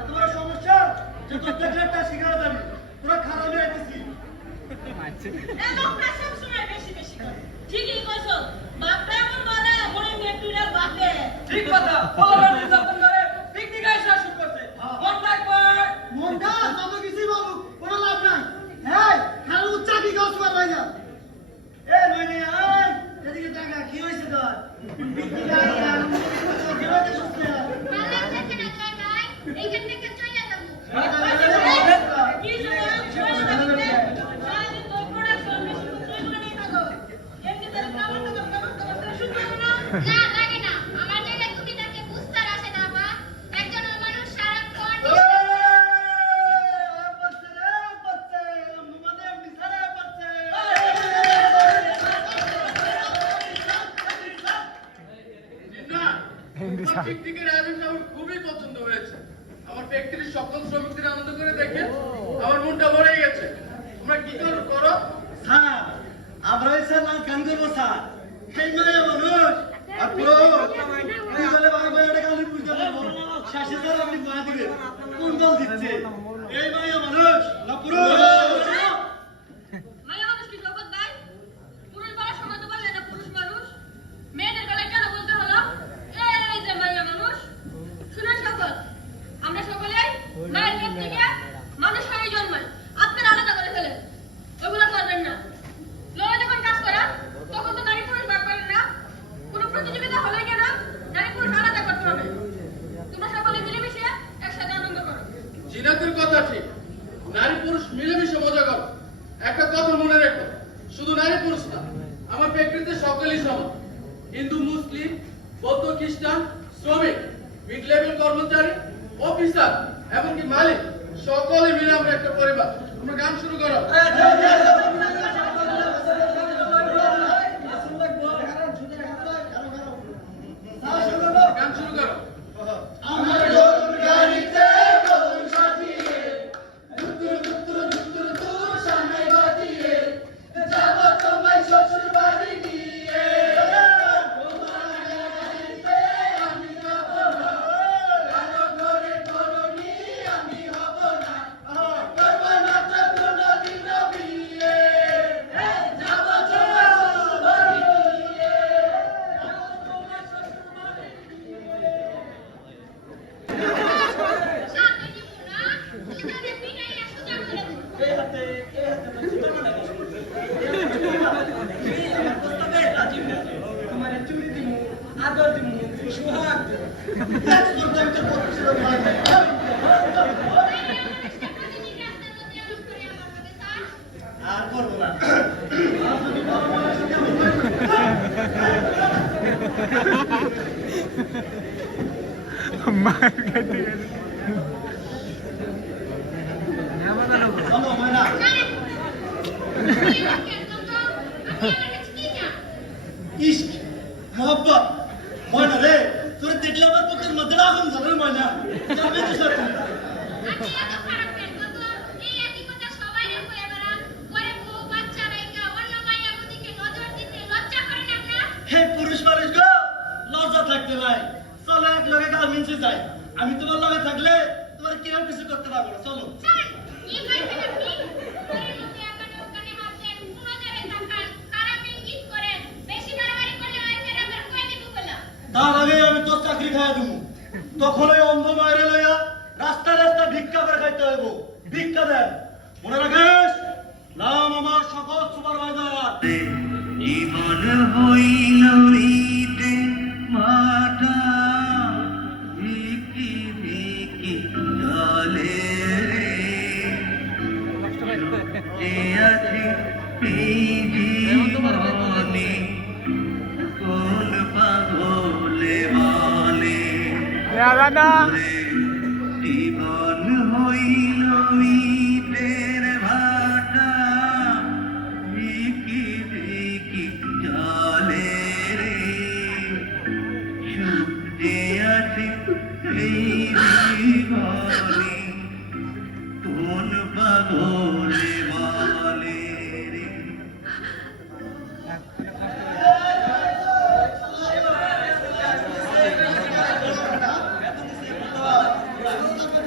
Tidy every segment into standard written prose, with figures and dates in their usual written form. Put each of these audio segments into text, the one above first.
এত বড় সমস্যা যে তোর দেখলে একটা শিখানো যাবে তোরা খারাপ হয়ে আইতেছি এই লোকটা সব সময় বেশি বেশি করে ঠিকই কইছো বাপটা এমন মারা বড় মেয়ে তুইরা বাপে ঠিক কথা বলার নির্যাতন করে পিকনিক আইসা শুরু করছে মনটা যত কিছুই বলুক কোনো লাভ নাই হ্যাঁ খালি উচ্চাকি গাছ মারবাই না এ মানে আয় এদিকে টাকা কি হইছে তোর পিকনিক আইয়া কি হইছে সুস্থ পালা থেকে না যায় নাই এইখান থেকে চলে যাব কি জন্য ছয় দিতে সারাদিন তোর প্রোডাকশন বেশি তুই করে নিয়ে থাকো এমনি তোর কামড় শুনতে হবে না না লাগে না আমার জায়গায় তুমি তাকে বুঝতে আসে না বা একজন মানুষ সারাক্ষণ পিকনিকের আয়োজনটা আমার খুবই পছন্দ হয়েছে। আমার ফ্যাক্টরির সকল শ্রমিকদের আনন্দ করে দেখে আমার মনটা ভরে গেছে। তোমরা কি করো? স্যার আমরা হইছে না গান করবো স্যার সেই মায়া মানুষ আর পুরো তুই বলে ভাই ভাই এটা গালি বুঝতে পারবো শাসি স্যার আপনি মায়া দিবে কোন দল দিচ্ছে এই মায়া মানুষ না পুরো মায়া মানুষ কি জগৎ ভাই পুরুষ বলার সময় তো বললে না পুরুষ মানুষ মেয়েদের গলায় কেন বলতে হলো এই যে মায়া মানুষ শুনুন জগৎ আমরা সকলে মায়ের পেট থেকে মানুষ হয়ে জন্মাই আপনারা আলাদা করে ফেলেন ওগুলো করবেন না লোকে যখন কাজ করা তখন তো নারী পুরুষ ভাগ করেন না কোনো প্রতিযোগিতা হলে কেন নারী পুরুষ আলাদা করতে হবে তোমরা সকলে মিলেমিশে একসাথে আনন্দ করো জিনাতের কথা ঠিক। নারী পুরুষ মিলেমিশে মজা করো। একটা কথা মনে রেখো, শুধু নারী পুরুষ না, আমার ফ্যাক্টরিতে সকলেই সমান। হিন্দু, মুসলিম, বৌদ্ধ, খ্রিস্টান, শ্রমিক, মিড লেভেল কর্মচারী, অফিসার, এমনকি মালিক, সকলে মিলে আমরা একটা পরিবার। তোমরা গান শুরু করো। গান শুরু করো। আমার গাড়িতে কোন সাথিয়ে দুতুর দুতুর দুতুর দুর সামনে বাজিয়ে যাব তোমায় শ্বশুর বাড়ি নিয়ে তোমার গাড়িতে আমি যাব না কারো ঘরে ধরনি আমি হব না করব না তো কোনদিন বিয়ে যাব তোমায় শ্বশুর বাড়ি নিয়ে যাব তোমায় শ্বশুর বাড়ি সাথে দিব না তোদের পিটাইয়া সোজা করে দেব প্রতিদিন রাস্তার মধ্যে এমন করে আমার হবে স্যার আর করবো না চলো ময়না ইশক মোহব্বত ময়না রে তোর দেখলে আমার পক্ষের মধ্যে আগুন জ্বলে ময়না যাবে তো সত্যি হে পুরুষ মানুষ গো লজ্জা থাকতে ভাই চলো এক লগে গাল মিনছে যাই আমি তোমার লগে থাকলে তোমার কেউ কিছু করতে পারবো না চলো তার আগে আমি তোর চাকরি খাওয়া দেবো তখন ওই অন্ধ মায়ের লইয়া রাস্তা রাস্তা ভিক্ষা করে খাইতে হইব ভিক্ষা দেন মনে রাখিস নাম আমার সকল সুপারভাইজার জীবন হইল ঈদে মাটা ভিকি ভিকি জলে রে যে আছে এই জীবনে কোন পাগলে বলে জীবন হইল ঈদের ভাটা ভিকি ভিকি জলে রে সুখ যে আছে এই জীবনে কোন পাগলে বলে রে বেতন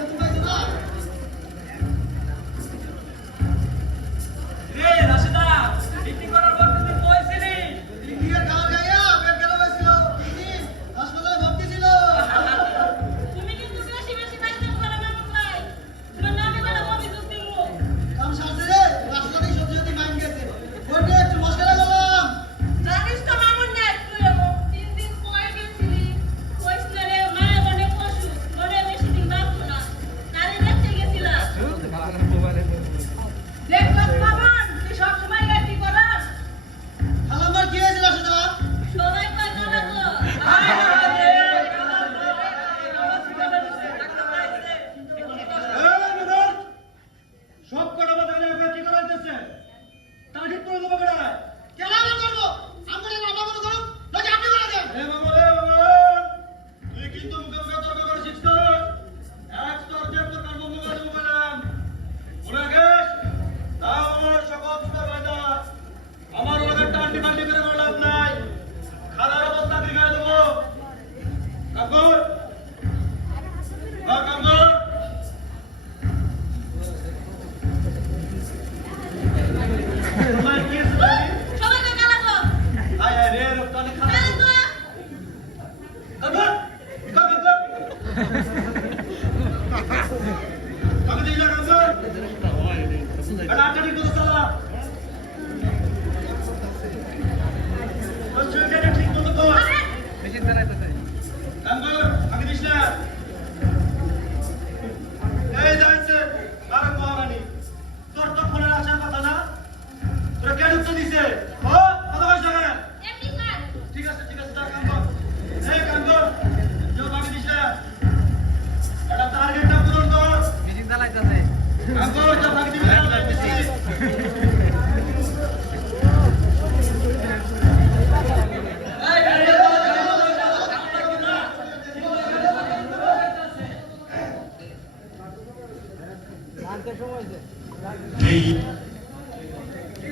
কি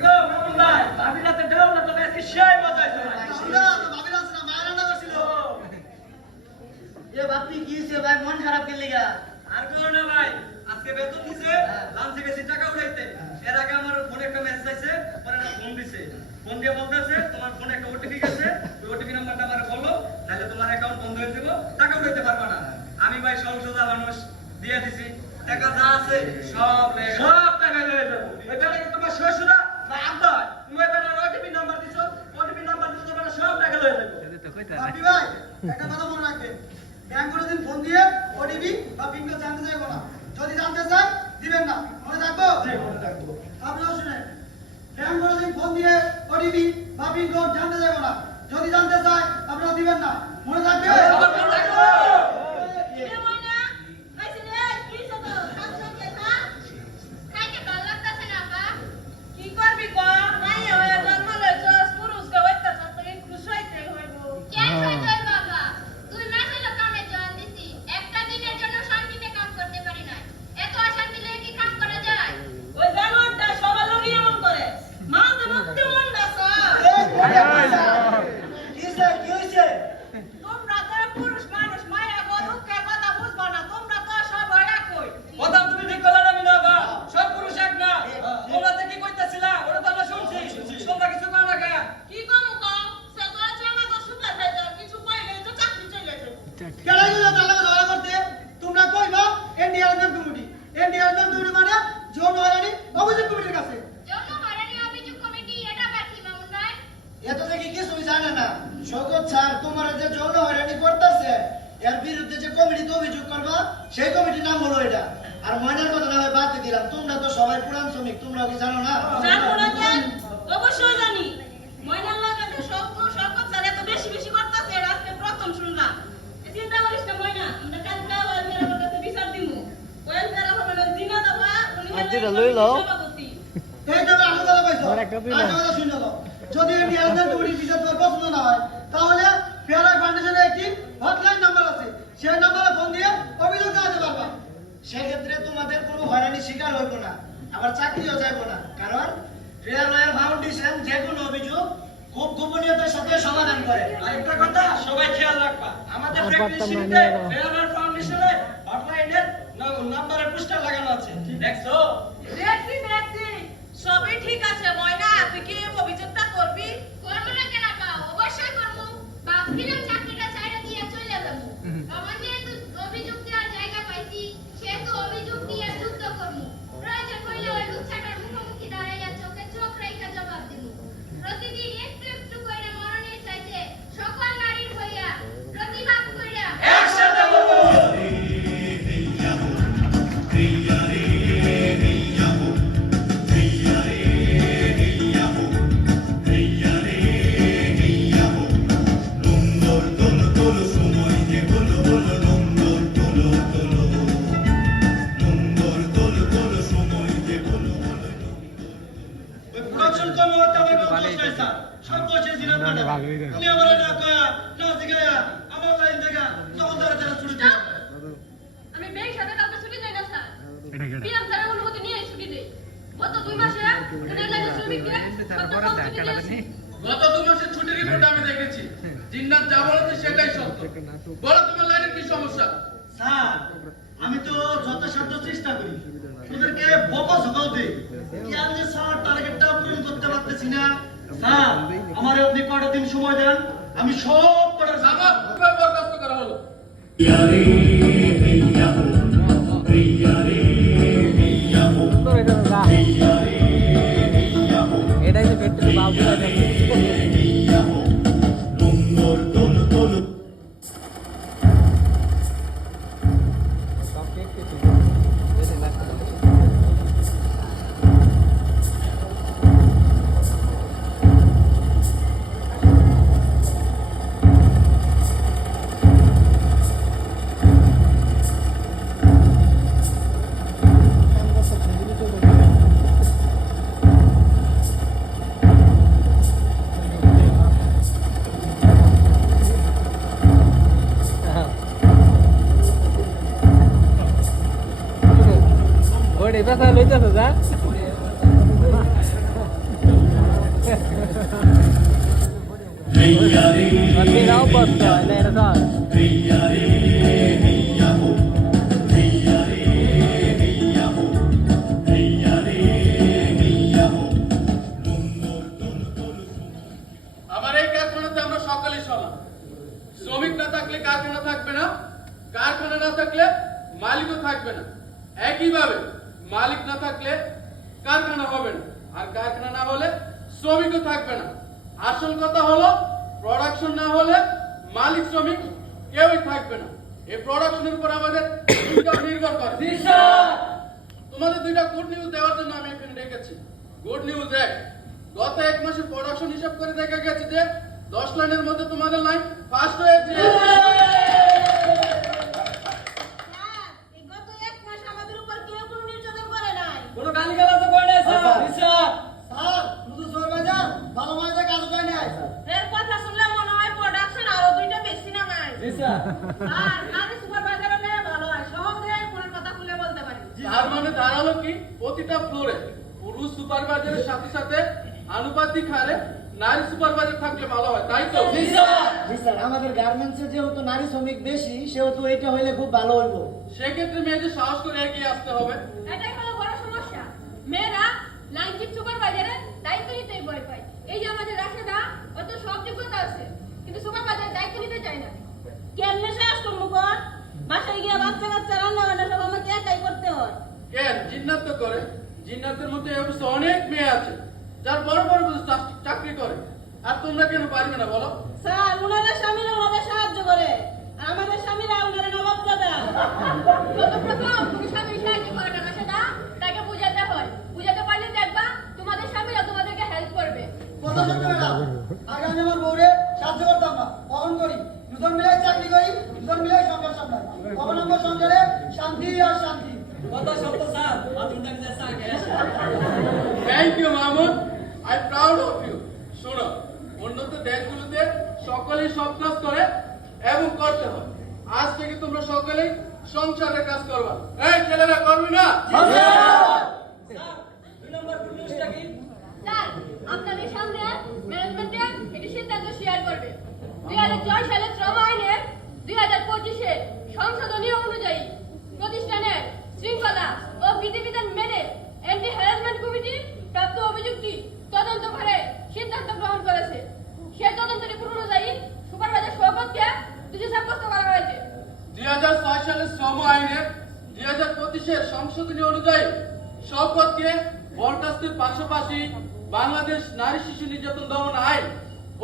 গো মামুন ভাই ভাবি রাতে দেও না তবে আজকে সেই মজা হইছে না তো ভাবি রাতে না মায়ের রান্না করছিল এ বাপি কি হইছে ভাই মন খারাপ কেন লাগা আর কইও না ভাই আজকে বেতন দিছে লাঞ্চে বেশি টাকা উড়াইতে এর আগে আমার ফোনে একটা মেসেজ আইছে পরে না ফোন দিছে ফোন দিয়ে বলতেছে তোমার ফোনে একটা ওটিপি গেছে ওই ওটিপি নাম্বারটা আমারে বলো তাহলে তোমার অ্যাকাউন্ট বন্ধ হয়ে যাবে টাকা উড়াইতে পারবা না আমি ভাই সহজা মানুষ দিয়ে দিছি টাকা যা আছে সব টাকা লয়ে যাবো এটা কি তোমার শ্বশুরা না আব্বা তুমি এবারে ওটিপি নাম্বার দিছো ওটিপি নাম্বার দিছো তোমার সব টাকা লয়ে যাবো বাপি ভাই একটা কথা মনে রাখবে ব্যাংক করে দিন ফোন দিয়ে ওটিপি বা পিন কোড জানতে চাইবো না যদি জানতে চাই দিবেন না মনে রাখবো জি মনে রাখবো আপনারা শুনেন ব্যাংক করে দিন ফোন দিয়ে ওটিপি বা পিন কোড জানতে চাইবো না যদি জানতে চাই আপনারা দিবেন না মনে রাখবে এ ময়না আইছে রে কি হইছে তো খাইতে ভালো লাগতেছে না আপা কি করবি ক মাইয়া হয়ে জন্ম লইছস পুরুষ কে হইতাছ তুই খুশ হইতে হইব কেন হইতই বাবা 2 মাস হলো কামে জয়েন দিছি একটা দিনের জন্য শান্তিতে কাম করতে পারি না এত অশান্তি লয়ে কি কাম করা যায় ওই জানোয়ারটা সবার লোক এমন করে মাঝে মধ্যে মন দাসা কি হইছে তোমরা তো পুরুষ মানুষ মায়া গো দুঃখের কথা বুঝবা না তোমরা তো সব হইয়া কই কথা তুমি ঠিক বলে না মিনাবা সব পুরুষ এক না তোমরা তো কি কইতাছিলা ওটা তো আমরা শুনছি তোমরা কিছু কর না কেন কি কম কম সকাল জামা তো সুতা যায় কিছু কইলে তো চাকরি চলে যাবে কেডা গেল তাহলে ঝগড়া করতে তোমরা কইবা এনডিআরএফ কমিটি মানে যৌন হয়রানি অভিযোগ কমিটির কাছে যৌন হয়রানি অভিযোগ কমিটি এটা বাকি মামুন ভাই এত থেকে কিছুই জানে না শওকত স্যার তোমার যে যৌন হয়রানি করতেছে এর বিরুদ্ধে যে কমিটিতে অভিযোগ করবা সেই কমিটির নাম হলো এটা আর ময়নার কথা না হয় বাদ দিয়ে দিলাম তোমরা তো সবাই পুরান শ্রমিক তোমরা কি জানো না জানো না কেন অবশ্যই জানি ময়নার লাগে যে সব স্যার এত বেশি বেশি করতেছে এটা আজকে প্রথম শুনলাম চিন্তা করিস না ময়না আমরা কালকে ওয়ালমের কাছে বিচার দিমু ওয়ালমের হলো দিনা দাবা উনি সভাপতি এই তো আমি কথা কইছো আর কথা শুনে দাও যদি এনডিআরএফ কমিটির বিচার তোমার পছন্দ না হয় তাহলে ফেয়ার ফাউন্ডেশনের একটি হটলাইন নাম্বার আছে সেই নম্বরে ফোন দিয়ে অভিযোগ জানাতে পারবা সেক্ষেত্রে তোমাদের কোনো হয়রানি শিকার হইব না আবার চাকরিও যাইব না কারণ ফেয়ার ফাউন্ডেশন যে কোনো অভিযোগ খুব গোপনীয়তার সাথে সমাধান করে আরেকটা কথা সবাই খেয়াল রাখবা আমাদের প্র্যাকটিস শিটে ফেয়ার ফাউন্ডেশনের হটলাইনের নাম্বারের পোস্টার লাগানো আছে দেখছো দেখছি সবই ঠিক আছে ময়না তুই কি অভিযোগটা করবি করব না কেন আপা অবশ্যই করব ভাবছিলাম চাকরিটা ছাইড়া দিয়ে চলে যাব আমার যেহেতু অভিযোগ দেওয়ার জায়গা পাইছি সেহেতু অভিযোগ দিয়ে যুদ্ধ করব প্রয়োজন হইলে ওই লুচ্ছাটার মুখোমুখি দাঁড়াইয়া চোখে চোখ রেখে জবাব দিব প্রতিদিন একটু একটু কইরা মরণের চাইতে সকল নারীর হইয়া প্রতিবাদ কইরা একসাথে বলবো প্রোডাকশন কম হতে হবে কোন দোষ নাই স্যার সব দোষে জিরাত না তুমি আমারে না কয়া না জিগায়া আমার লাইন দেখা তখন তারা ছুটি দাও আমি ব্যাংক সাথে কালকে ছুটি দেই না স্যার পিএম স্যারের অনুমতি নিয়ে ছুটি দেই গত 2 মাসে ট্রেনের লাইনে শ্রমিকদের গত 2 মাসের ছুটির রিপোর্ট আমি দেখেছি জিন্নাত যা বলেছে সেটাই সত্য বলো তোমার লাইনের কি সমস্যা স্যার আমি তো যথাসাধ্য চেষ্টা করি ওদেরকে বকা ঝকাও দেই কেন যে স্যার টার্গেটটা পূরণ করতে পারতেছি না স্যার আমার আপনি কয়টা দিন সময় দেন আমি সব কটা আমার কিভাবে বরখাস্ত করা হলো এটাই যে পেট্রোল বাবু ওইটা পেশা লইতেছে যা রাও বস্তা না এটা স্যার আমার এই কারখানাতে আমরা সকলেই সমান। শ্রমিক না থাকলে কারখানা থাকবে না, কারখানা না থাকলে মালিকও থাকবে না। একইভাবে মালিক না থাকলে কারখানা হবে না, আর কারখানা না হলে শ্রমিকও থাকবে না। আসল কথা হলো প্রোডাকশন না হলে মালিক শ্রমিক কেউই থাকবে না। এই প্রোডাকশনের উপর আমাদের দুইটা নির্ভর করে। তোমাদের দুইটা গুড নিউজ দেওয়ার জন্য আমি এখানে ডেকেছি। গুড নিউজ এক, গত এক মাসের প্রোডাকশন হিসাব করে দেখা গেছে যে 10 লাইনের মধ্যে তোমাদের লাইন ফার্স্ট হয়েছে। গত এক মাস আমাদের উপর কেউ কোনো নির্যাতন করে নাই। কোনো গালিগালাজ তো করে নাই স্যার স্যার স্যার শুধু জোর বাজার ভালো মজা কাজ পাই নাই এর কথা শুনলে মনে হয় প্রোডাকশন আরো দুইটা বেশি নামায়। স্যার আর আমি সুপারভাইজার হলে ভালো হয়, সহজে পুরো কথা খুলে বলতে পারি। তার মানে দাঁড়ালো কি, প্রতিটা ফ্লোরে পুরুষ সুপারভাইজারের সাথে সাথে আনুপাতিক হারে নারী সুপারভাইজার থাকলে ভালো হয়, তাই তো? জি স্যার আমাদের গার্মেন্টসে যেহেতু নারী শ্রমিক বেশি সেহেতু এটা হইলে খুব ভালো হইব সেক্ষেত্রে মেয়েদের সাহস করে এগিয়ে আসতে হবে। এটাই হলো বড় সমস্যা। মেয়েরা লাইন চিফ সুপারভাইজারের দায়িত্ব নিতেই ভয় পায়। এই যে আমাদের রাশেদা, অত সব যোগ্যতা আছে কিন্তু সুপারভাইজারের দায়িত্ব নিতে চায় না। কেমনে শেষ করবো কর? বাসায় গিয়ে বাচ্চা কাচ্চা রান্না বান্না সব আমাকে একাই করতে হয়। কেন জিন্নাত তো করে? জিন্নাতের মধ্যে অবশ্য অনেক মেয়ে আছে যার বড় বড় চাকরি করে, আর তোমরা কেন পারবে না বলো? স্যার ওনাদের স্বামীরা ওনাদের সাহায্য করে, আর আমাদের স্বামীরা ওনারা নবাব দাদা। সর্বপ্রথম তুমি স্বামীর সাহায্য করে না রাশেদা, তাকে বুঝাতে হয়। বুঝাতে পারলে দেখবা তোমাদের স্বামীরা তোমাদেরকে হেল্প করবে। কথা শুনতে ম্যাডাম আগে আমি আমার বউরে সাহায্য করতাম না কখন করি দুজন মিলে চাকরি করি দুজন মিলে সংসার সামলাই কখন আমার সংসারে শান্তি আর শান্তি কথা সত্য স্যার বাথরুমটা কি sir gas thank you Mahmud, I proud of you. শোনো, উন্নত দেশগুলোতে সকলেই সব কাজ করে এবং করতে হয়। আজ থেকে তোমরা সকলেই সংসারের কাজ করবা। এই ছেলেরা করবি না? স্যার, আপনাদের সামনে ম্যানেজমেন্টে একটি সিদ্ধান্ত শেয়ার করবে। 2006 সালের শ্রম আইনের 2025 সংশোধনী অনুযায়ী প্রতিষ্ঠানের শৃঙ্খলা ও বিধিবিধান মেনে অ্যান্টি হ্যারাসমেন্ট কমিটি প্রাপ্ত অভিযোগটি তদন্ত করে সিদ্ধান্ত গ্রহণ করেছে। সেই তদন্ত রিপোর্ট অনুযায়ী সুপারভাইজার শওকতকে দোষী সাব্যস্ত করা হয়েছে। 2006 সালের শ্রম আইনের 2025 সংশোধনী অনুযায়ী শওকতকে বরখাস্তের পাশাপাশি বাংলাদেশ নারী শিশু নির্যাতন দমন আইন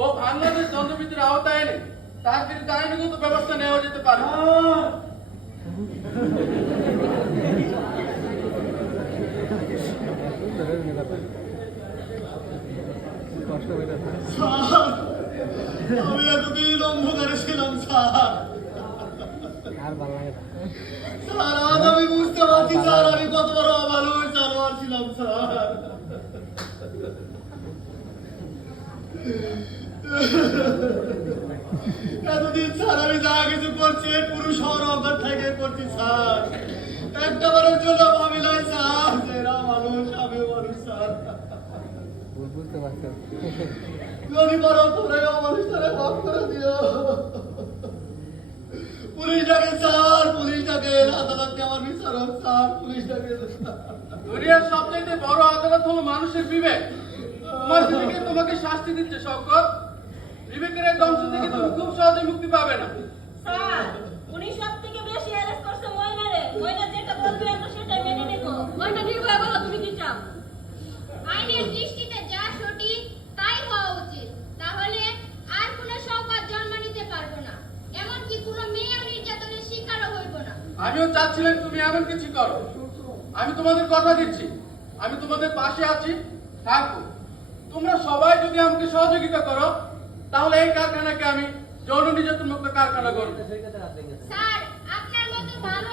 ও বাংলাদেশ দণ্ডবিধির আওতায় এনে তার বিরুদ্ধে আইনগত ব্যবস্থা নেওয়া যেতে পারে। আমি এতদিন অন্ধকারে ছিলাম স্যার আর ভালো লাগে না স্যার আজ আমি বুঝতে পারছি স্যার আমি কত বড় অমানুষ জানোয়ার ছিলাম স্যার এতদিন স্যার আমি যা কিছু করছি পুরুষ হওয়ার অভ্যাস থেকে করছি স্যার একটা বারের জন্য ভাবি নাই স্যার যে এরা মানুষ আমি মানুষ স্যার বুঝতে পারছেন যদি পারো তোমরা মানুষটারে মাফ করে দিও পুলিশটাকে স্যার পুলিশটাকে আদালতে আমার বিচার হোক স্যার পুলিশটাকে দুনিয়ার সবচেয়ে বড় আদালত হলো মানুষের বিবেক। তোমার বিবেকে তোমাকে শাস্তি দিচ্ছে শওকত। বিবেকের এই ধ্বংস থেকে তুমি খুব সহজে মুক্তি পাবে না। স্যার উনি সব থেকে বেশি অ্যারেস্ট করছে ময়নারে। ময়না যেটা বলবে আমরা সেটা মেনে নেব। ওইটা নির্ভয় বলো তুমি কি চাও। আইনের দৃষ্টিতে যা সঠিক তাই হওয়া উচিত, তাহলে আর কোনো শওকত জন্ম নিতে পারবো না, এমনকি কোনো মেয়েও নির্যাতনের শিকারও হইব না। আমিও চাচ্ছিলাম তুমি এমন কিছু করো। আমি তোমাদের কথা দিচ্ছি, আমি তোমাদের পাশে আছি, থাকবো। তোমরা সবাই যদি আমাকে সহযোগিতা করো তাহলে এই কারখানাকে আমি যৌন নির্যাতন মুক্ত কারখানা করবো। স্যার আপনার মতো ভালো